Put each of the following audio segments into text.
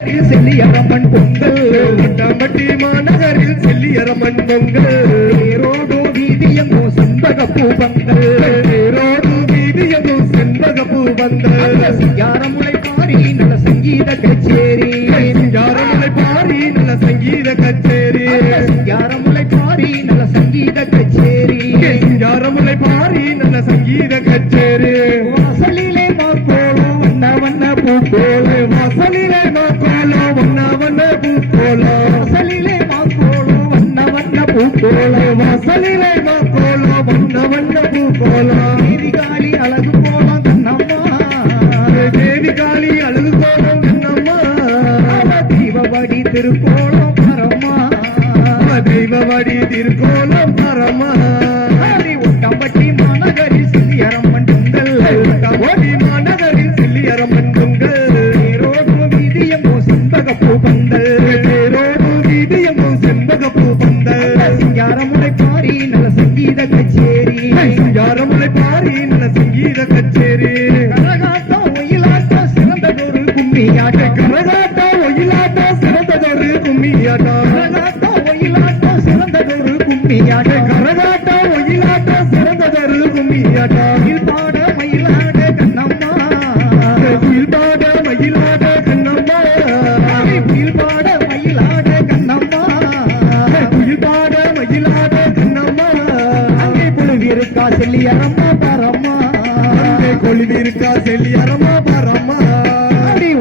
செல்லியரம்மன் பொங்கல் வட்டாம்பட்டி மாநகரில் செல்லியரம்மன் பொங்கல் தேரோடு வீதியங்கோ செண்பகப்பூ பந்தல் தேரோடு வீதியங்கோ செண்பகப்பூ பந்தல் சிங்காரமுலை பாரி நல்ல சங்கீத கச்சேரி சிங்காரமுலை பாரி நல்ல சங்கீத கச்சேரி சிங்காரமுலை பாரி நல்ல சங்கீத கச்சேரி சிங்காரமுலை பாரி நல்ல சங்கீத கச்சேரி வாசலிலே மாக்கோளோ வண்ண வண்ண பூக்கோளோ வாசலிலே மாக்கோளோ வண்ண வண்ண பூக்கோளோ வாசலிலே மாக்கோளோ வண்ண வண்ண பூக்கோளோ வாசலிலே மாக்கோளோ வண்ண வண்ண பூக்கோளோ தேவிகாளி அழகு போலாம் கண்ணம்மா தேவிகாளி அழகு போலாம் கண்ணம்மா தெய்வவடி திருக்கோளம் பரமா தெய்வவடி திருக்கோளம் பரமா ஒட்டம்பட்டி மாநகரில் செல்லியரம்மன் பொங்கல் ஒட்டம்பட்டி மாநகரில் செல்லியரம்மன் பொங்கல் தேரோடு வீதியங்கோ செண்பகப்பூ பந்தல் தேரோடு வீதியங்கோ செண்பகப்பூ பந்தல் சிங்காரமுலை பாரி நல்ல சங்கீத கச்சேரி சிங்காரமுலை பாரி நல்ல சங்கீத கச்சேரி கரகாட்டம் ஒயிலாட்டம் சிறந்ததொரு கும்மியாட்டம் கரகாட்டம் ஒயிலாட்டம் சிறந்ததொரு கும்மியாட்டம் கரகாட்டம் ஒயிலாட்டம் சிறந்ததொரு கும்மியாட்டம் கரகாட்டம் ஒயிலாட்டம் சிறந்ததொரு கும்மியாட்டம் பாட மயிலாட கண்ணம்மா பாட மயிலாட கண்ணம்மா பாட மயிலாட கண்ணம்மா பாட மயிலாட கண்ணம்மா அங்கே குழுவிருக்கா செல்லியரம்மா பரம்மா அங்கே குழுவிருக்கா செல்லியரம்மா பரம்மா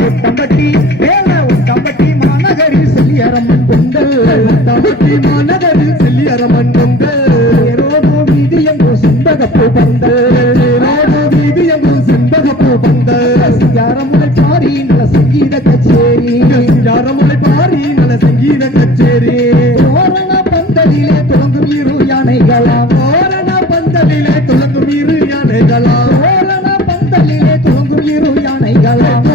ஒட்டம்பட்டி வேலை ஒட்டம்பட்டி மாநகரில் செல்லியரம்மன் பொங்கல் ஒட்டம்பட்டி மாநகரில் செல்லியரம்மன் பொங்கல் தேரோடு வீதியங்கோ செண்பகப்பூ பந்தல் தேரோடு வீதியங்கோ செண்பகப்பூ பந்தல் சிங்காரமுலை பாரி நல்ல சங்கீத கச்சேரி சிங்காரமுலை பாரி நல்ல சங்கீத கச்சேரி ஓரண பந்தலிலே துளங்கும் இரு யானைகளாம் ஓரண பந்தலிலே துளங்கும் இரு யானைகளாம் ஓரண பந்தலிலே துளங்கும் இரு யானைகளாம்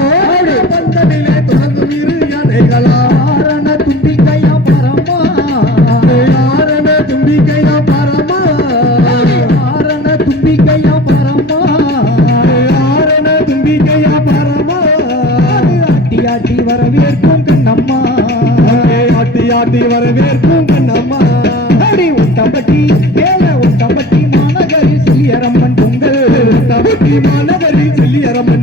பந்தலிலே துளங்கும் இரு யானைகளாம் ஆரண தும்பிக்கையா பரமா ஆரண தும்பிக்கையா பரமா ஆரண தும்பிக்கையா பரமா ஆரண தும்பிக்கையா பரமா ஆட்டி ஆட்டி வரவேற்கும் கண்ணம்மா ஆட்டி ஆட்டி வரவேற்கும் கண்ணம்மா ஒட்டம்பட்டி வேலை ஒட்டம்பட்டி மாநகரில் செல்லியரம்மன் பொங்கல் ஒட்டம்பட்டி மாநகரில் செல்லியரம்மன்